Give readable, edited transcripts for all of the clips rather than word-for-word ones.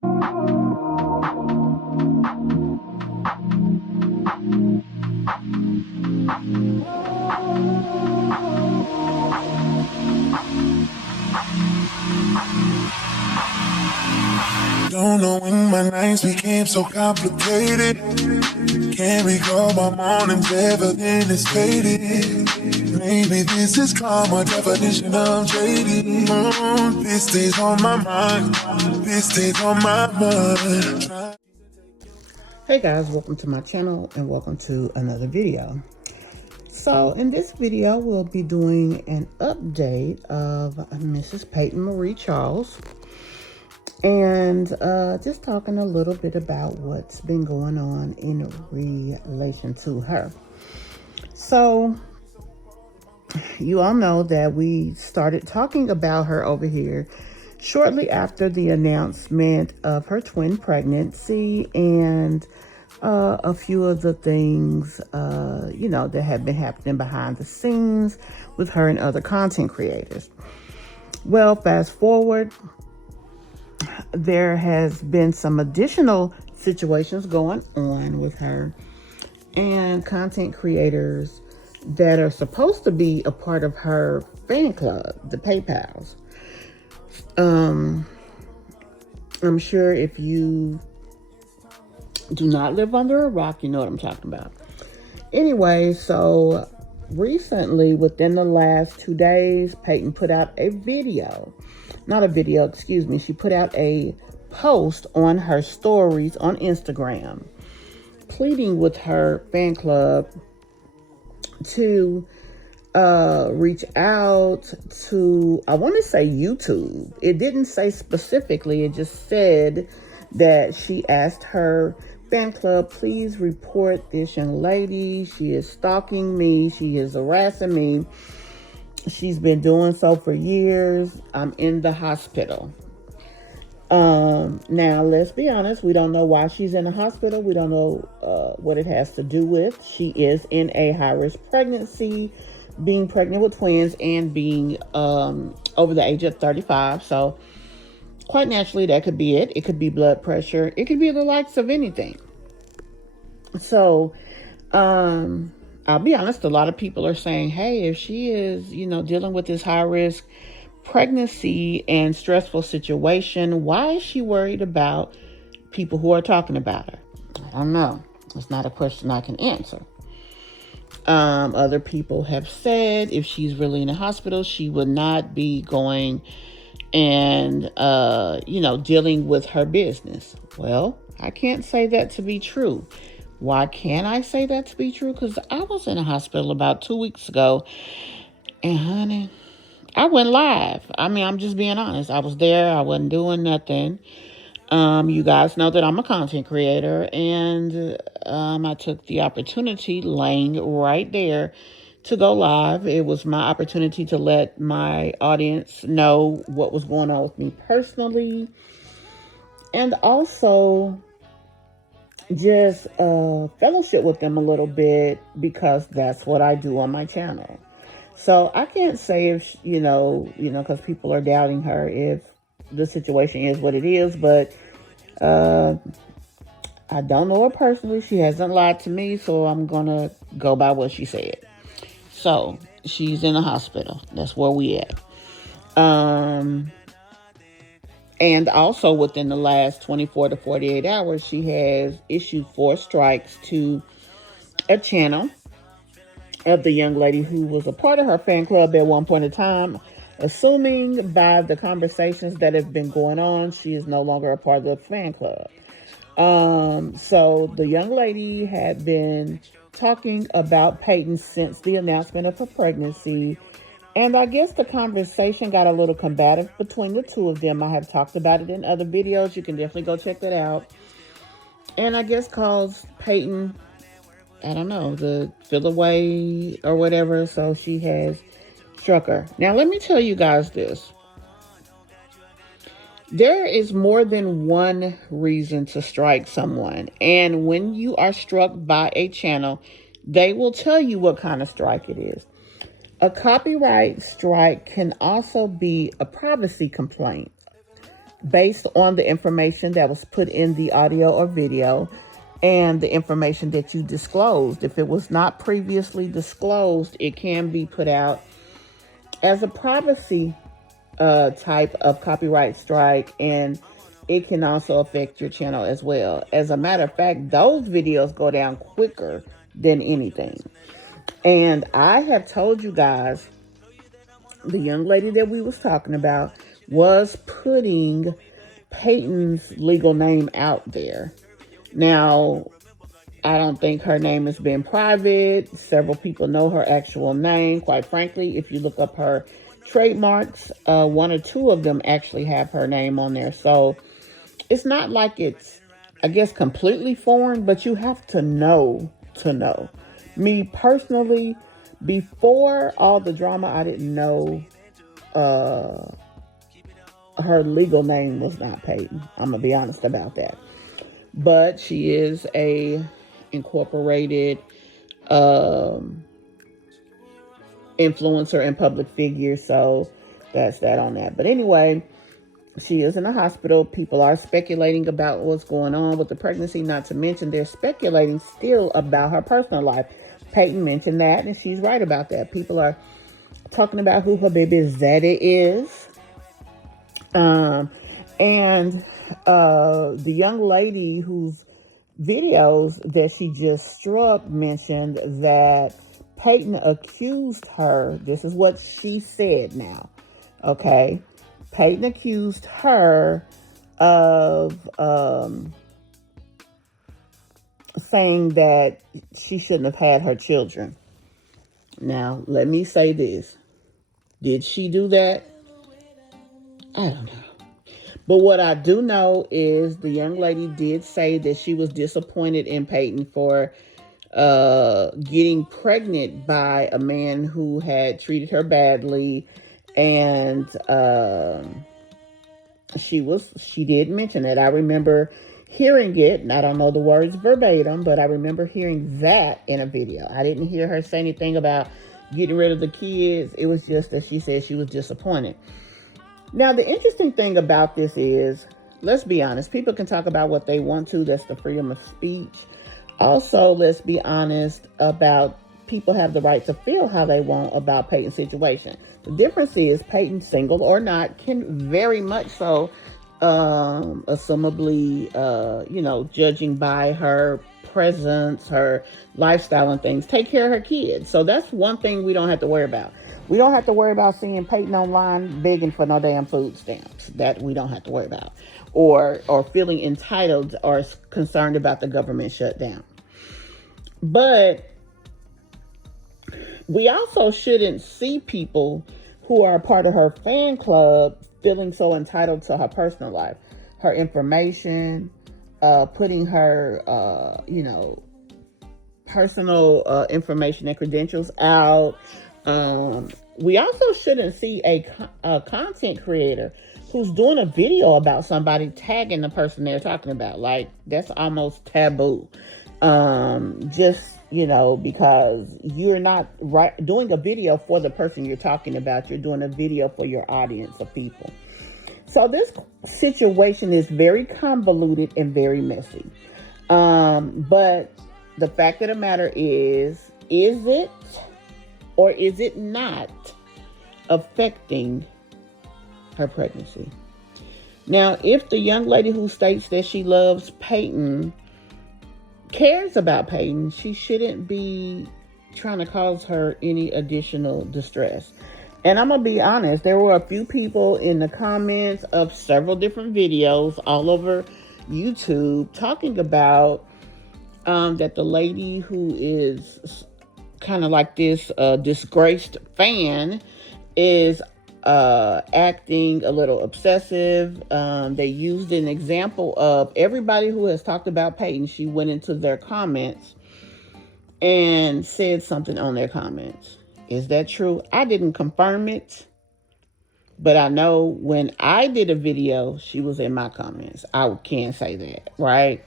Don't know when my nights became so complicated. Can't recall my mornings, everything is faded. Maybe this is karma, definition of jaded. This stays on my mind, this stays on my mind. Hey guys, welcome to my channel and welcome to another video. So in this video, we'll be doing an update of Mrs. Peyton Marie Charles. And just talking a little bit about what's been going on in relation to her. So you all know that we started talking about her over here shortly after the announcement of her twin pregnancy and a few of the things, that have been happening behind the scenes with her and other content creators. Well, fast forward, there has been some additional situations going on with her and content creators that are supposed to be a part of her fan club, the PayPals. I'm sure if you do not live under a rock, you know what I'm talking about. Anyway, so recently, within the last 2 days, Peyton put out a video. Not a video, excuse me. She put out a post on her stories on Instagram, pleading with her fan club to reach out to, I want to say YouTube. It didn't say specifically. It just said that she asked her fan club, please report this young lady. She is stalking me. She is harassing me. She's been doing so for years. I'm in the hospital. Now, let's be honest. We don't know why she's in the hospital. We don't know what it has to do with. She is in a high-risk pregnancy, being pregnant with twins and being over the age of 35. So quite naturally, that could be it. It could be blood pressure. It could be the likes of anything. So, I'll be honest, a lot of people are saying, hey, if she is, dealing with this high risk pregnancy and stressful situation, why is she worried about people who are talking about her? I don't know. It's not a question I can answer. Other people have said if she's really in the hospital, she would not be going and, dealing with her business. Well, I can't say that to be true. Why can't I say that to be true? Because I was in a hospital about 2 weeks ago. And honey, I went live. I'm just being honest. I was there. I wasn't doing nothing. You guys know that I'm a content creator. And I took the opportunity laying right there to go live. It was my opportunity to let my audience know what was going on with me personally. And also just fellowship with them a little bit, because that's what I do on my channel. So I can't say if, because people are doubting her, if the situation is what it is, but I don't know her personally. She hasn't lied to me, so I'm going to go by what she said. So she's in the hospital. That's where we at. And also within the last 24 to 48 hours, she has issued 4 strikes to a channel of the young lady who was a part of her fan club at one point in time. Assuming by the conversations that have been going on, she is no longer a part of the fan club. So the young lady had been talking about Peyton since the announcement of her pregnancy. And I guess the conversation got a little combative between the two of them. I have talked about it in other videos. You can definitely go check that out. And I guess caused Peyton, I don't know, to feel away or whatever. So she has struck her. Now, let me tell you guys this. There is more than one reason to strike someone. And when you are struck by a channel, they will tell you what kind of strike it is. A copyright strike can also be a privacy complaint. based on the information that was put in the audio or video and the information that you disclosed. If it was not previously disclosed, it can be put out as a privacy type of copyright strike, and it can also affect your channel as well. As a matter of fact, those videos go down quicker than anything. And I have told you guys, the young lady that we was talking about was putting Peyton's legal name out there. Now, I don't think her name has been private. Several people know her actual name. Quite frankly, if you look up her trademarks, one or two of them actually have her name on there. So it's not like it's, I guess, completely foreign, but you have to know to know. Me personally, before all the drama, I didn't know her legal name was not Peyton. I'm gonna be honest about that. But she is a incorporated influencer and public figure, so that's that on that. But anyway, she is in a hospital. People are speculating about what's going on with the pregnancy, not to mention they're speculating still about her personal life. Peyton mentioned that, and she's right about that. People are talking about who her baby Zaddy is. And the young lady whose videos that she just struck mentioned that Peyton accused her. This is what she said now. Okay. Peyton accused her of saying that she shouldn't have had her children. Now, let me say this. Did she do that? I don't know. But what I do know is the young lady did say that she was disappointed in Peyton for getting pregnant by a man who had treated her badly. And she did mention it. I remember hearing it, and I don't know the words verbatim, but I remember hearing that in a video. I didn't hear her say anything about getting rid of the kids. It was just that she said she was disappointed. Now, the interesting thing about this is, let's be honest, people can talk about what they want to. That's the freedom of speech. Also, let's be honest about people have the right to feel how they want about Peyton's situation. The difference is Peyton, single or not, can very much so, assumably, judging by her presence, her lifestyle and things, take care of her kids. So that's one thing we don't have to worry about. We don't have to worry about seeing Peyton online begging for no damn food stamps. That we don't have to worry about. Or feeling entitled or concerned about the government shutdown. But we also shouldn't see people who are a part of her fan club feeling so entitled to her personal life, her information, putting her, personal information and credentials out. We also shouldn't see a content creator who's doing a video about somebody tagging the person they're talking about. Like, that's almost taboo. Because you're not doing a video for the person you're talking about. You're doing a video for your audience of people. So this situation is very convoluted and very messy. But the fact of the matter is it or is it not affecting her pregnancy? Now, if the young lady who states that she loves Peyton cares about Peyton, she shouldn't be trying to cause her any additional distress. And I'm going to be honest, there were a few people in the comments of several different videos all over YouTube talking about that the lady who is kind of like this disgraced fan is acting a little obsessive. They used an example of everybody who has talked about Peyton. She went into their comments and said something on their comments. Is that true? I didn't confirm it, but I know when I did a video, she was in my comments. I can say that, right?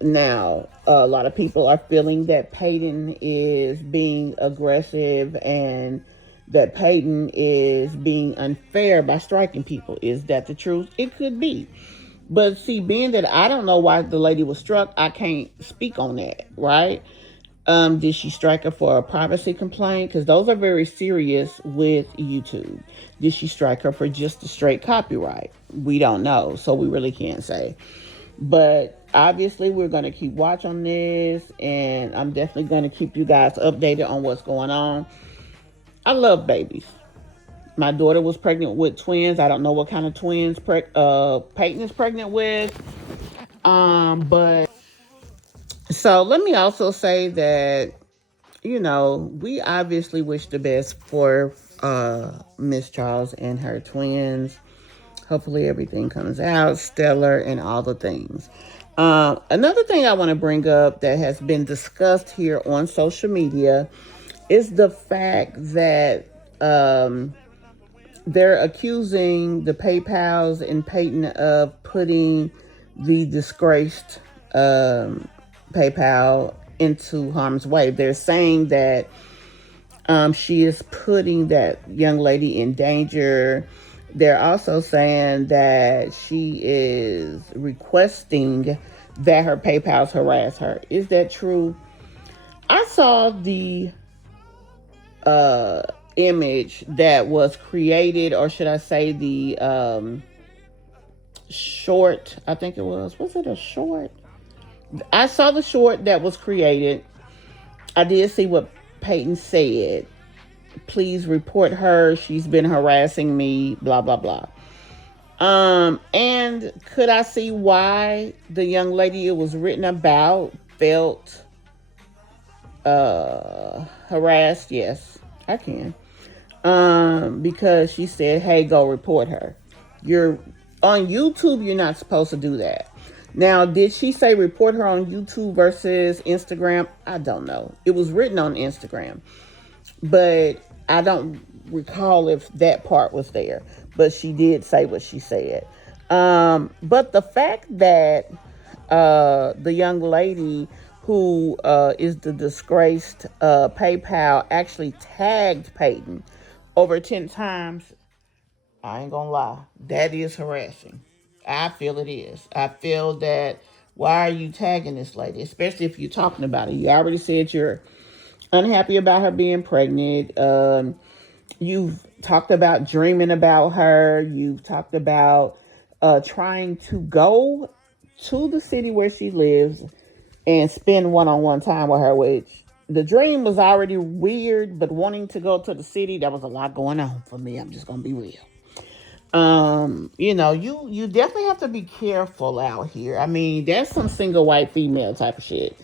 Now, a lot of people are feeling that Peyton is being aggressive and that Peyton is being unfair by striking people. Is that the truth? It could be. But see, being that I don't know why the lady was struck, I can't speak on that, right? Did she strike her for a privacy complaint? Because those are very serious with YouTube. Did she strike her for just a straight copyright? We don't know, so we really can't say. But obviously, we're going to keep watch on this, and I'm definitely going to keep you guys updated on what's going on. I love babies. My daughter was pregnant with twins. I don't know what kind of twins Peyton is pregnant with. But so let me also say that, we obviously wish the best for Miss Charles and her twins. Hopefully everything comes out stellar and all the things. Another thing I want to bring up that has been discussed here on social media is the fact that they're accusing the PayPals and Peyton of putting the disgraced PayPal into harm's way. They're saying that she is putting that young lady in danger. They're also saying that she is requesting that her PayPals harass her. Is that true? I saw the image that was created, or should I say the short, I think it was it a short? I saw the short that was created. I did see what Peyton said. Please report her. She's been harassing me, blah, blah, blah. And could I see why the young lady it was written about felt harassed? Yes, I can. Because she said, hey, go report her. You're on YouTube, you're not supposed to do that. Now, did she say report her on YouTube versus Instagram? I don't know. It was written on Instagram, but I don't recall if that part was there. But she did say what she said. But the fact that the young lady who is the disgraced PayPal actually tagged Peyton over 10 times, I ain't gonna lie, that is harassing. I feel it is. I feel that, why are you tagging this lady? Especially if you're talking about it. You already said you're unhappy about her being pregnant. You've talked about dreaming about her. You've talked about trying to go to the city where she lives and spend one-on-one time with her, which the dream was already weird, but wanting to go to the city, there was a lot going on for me. I'm just gonna be real. You definitely have to be careful out here. I mean, that's some single white female type of shit.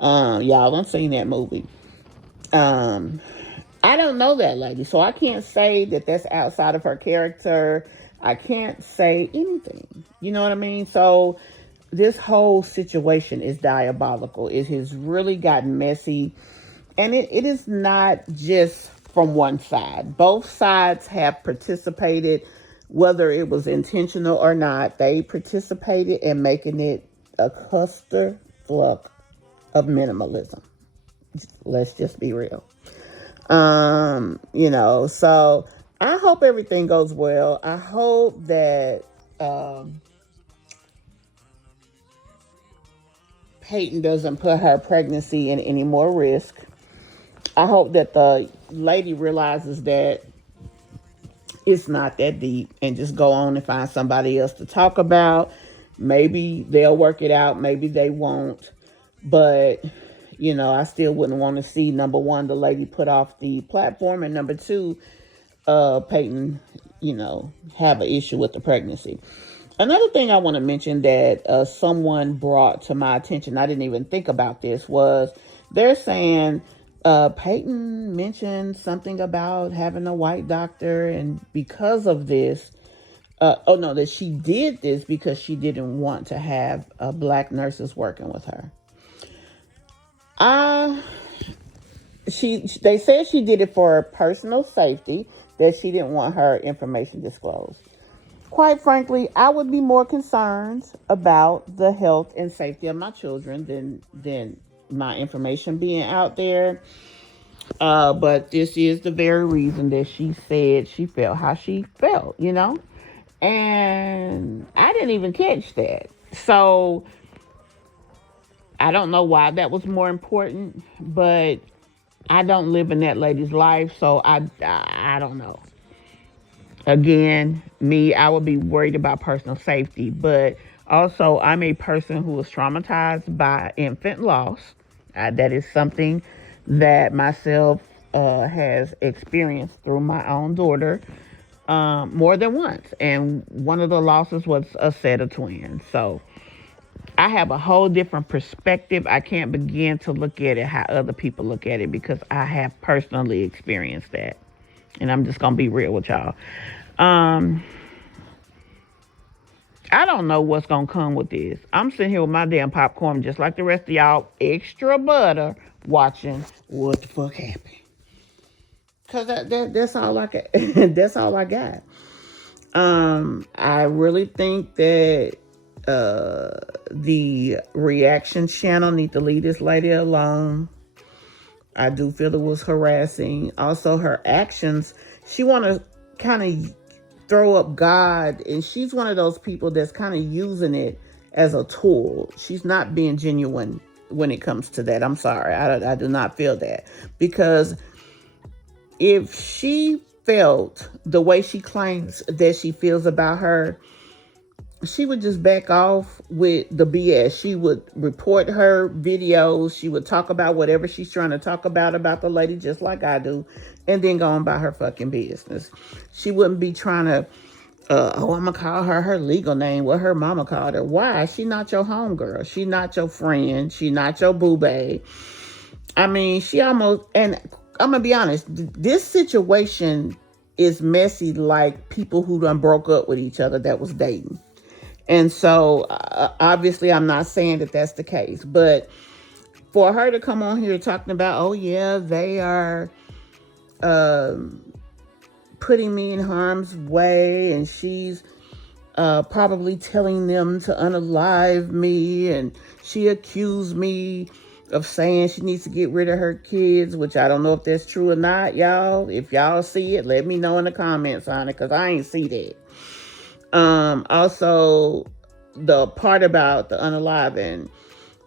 Y'all done seen that movie. I don't know that lady, so I can't say that that's outside of her character. I can't say anything. You know what I mean? So this whole situation is diabolical. It has really gotten messy. And it is not just from one side. Both sides have participated, whether it was intentional or not. They participated in making it a clusterfuck of minimalism. Let's just be real. So I hope everything goes well. I hope that Peyton doesn't put her pregnancy in any more risk. I hope that the lady realizes that it's not that deep and just go on and find somebody else to talk about. Maybe they'll work it out. Maybe they won't. But, I still wouldn't want to see, number one, the lady put off the platform, and number two, Peyton, have an issue with the pregnancy. Another thing I want to mention that someone brought to my attention, I didn't even think about this, was they're saying Peyton mentioned something about having a white doctor, and because of this, that she did this because she didn't want to have black nurses working with her. They said she did it for personal safety, that she didn't want her information disclosed. Quite frankly, I would be more concerned about the health and safety of my children than my information being out there. But this is the very reason that she said she felt how she felt, you know? And I didn't even catch that. So I don't know why that was more important, but I don't live in that lady's life, so I don't know. Again, me, I would be worried about personal safety, but also I'm a person who was traumatized by infant loss. That is something that myself has experienced through my own daughter more than once, and one of the losses was a set of twins. So I have a whole different perspective. I can't begin to look at it how other people look at it because I have personally experienced that. And I'm just going to be real with y'all. Um, I don't know what's going to come with this. I'm sitting here with my damn popcorn just like the rest of y'all, extra butter, watching what the fuck happened. Because that's all I got. That's all I got. I really think that the reaction channel need to leave this lady alone. I do feel it was harassing. Also, her actions, she want to kind of throw up God, and she's one of those people that's kind of using it as a tool. She's not being genuine when it comes to that. I'm sorry. I do not feel that. Because if she felt the way she claims that she feels about her, she would just back off with the BS. She would report her videos. She would talk about whatever she's trying to talk about the lady, just like I do, and then go on about her fucking business. She wouldn't be trying to, I'm going to call her legal name, what her mama called her. Why? She not your homegirl. She not your friend. She not your boo-bae. I mean, she almost, and I'm going to be honest, this situation is messy like people who done broke up with each other that was dating. And so, obviously, I'm not saying that that's the case. But for her to come on here talking about, oh, yeah, they are putting me in harm's way, and she's probably telling them to unalive me, and she accused me of saying she needs to get rid of her kids, which I don't know if that's true or not, y'all. If y'all see it, let me know in the comments on it, because I ain't see that. Also, the part about the unaliving,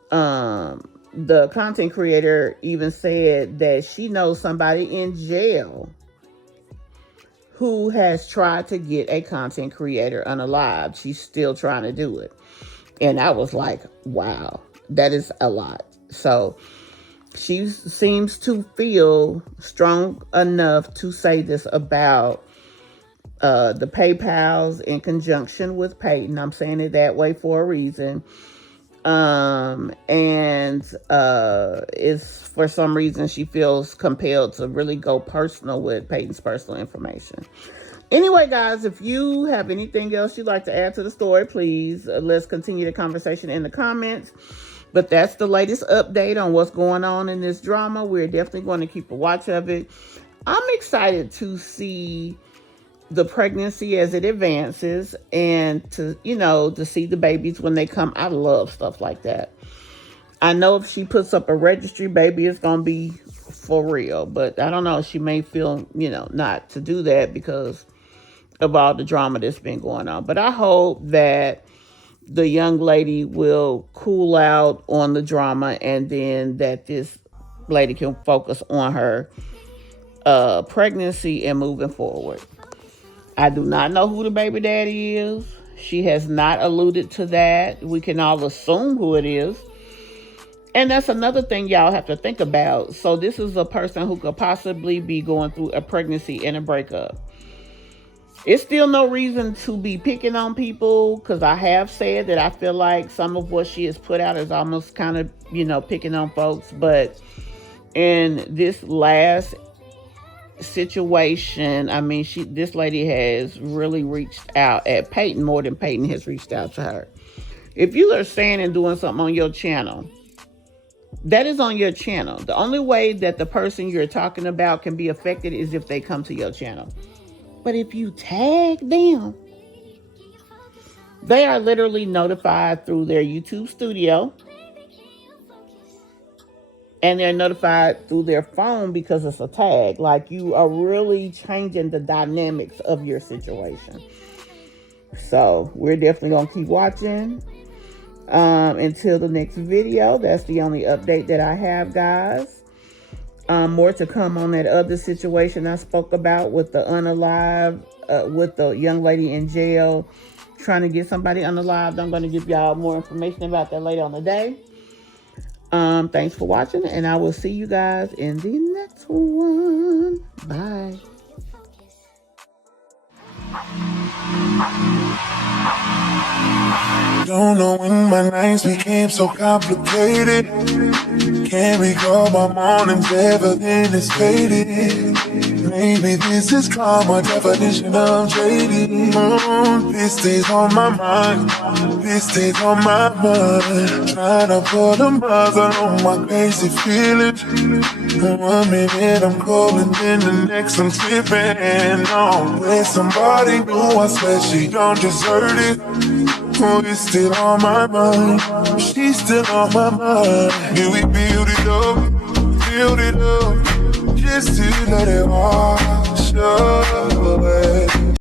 the content creator even said that she knows somebody in jail who has tried to get a content creator unalived. She's still trying to do it. And I was like, wow, that is a lot. So she seems to feel strong enough to say this about the PayPals in conjunction with Peyton. I'm saying it that way for a reason. And is for some reason she feels compelled to really go personal with Peyton's personal information. Anyway, guys, if you have anything else you'd like to add to the story, please let's continue the conversation in the comments. But that's the latest update on what's going on in this drama. We're definitely going to keep a watch of it. I'm excited to see the pregnancy as it advances, and to see the babies when they come. I love stuff like that. I know if she puts up a registry, baby, it's going to be for real. But I don't know. She may feel, not to do that because of all the drama that's been going on. But I hope that the young lady will cool out on the drama, and then that this lady can focus on her pregnancy and moving forward. I do not know who the baby daddy is. She has not alluded to that. We can all assume who it is. And that's another thing y'all have to think about. So this is a person who could possibly be going through a pregnancy and a breakup. It's still no reason to be picking on people, because I have said that I feel like some of what she has put out is almost kind of, picking on folks. But in this last situation, I mean, this lady has really reached out at Peyton more than Peyton has reached out to her. If you are saying and doing something on your channel, that is on your channel. The only way that the person you're talking about can be affected is if they come to your channel. But if you tag them, they are literally notified through their YouTube studio. and they're notified through their phone because it's a tag. Like, you are really changing the dynamics of your situation. So we're definitely gonna keep watching until the next video. That's the only update that I have, guys. More to come on that other situation I spoke about with the unalive, with the young lady in jail trying to get somebody unalived. I'm going to give y'all more information about that later on the day. Thanks for watching, and I will see you guys in the next one. Bye. Don't know when my nights became so complicated. Can't recall my mornings, everything is faded. Maybe this is karma, definition of jaded. This stays on my mind, this stays on my mind. Trying to put a muzzle on my crazy feelings. 1 minute I'm cold and then the next I'm slipping on. With somebody new, I swear she don't deserve it. Oh, it's still on my mind, she's still on my mind. Yeah, we build it up, just to let it all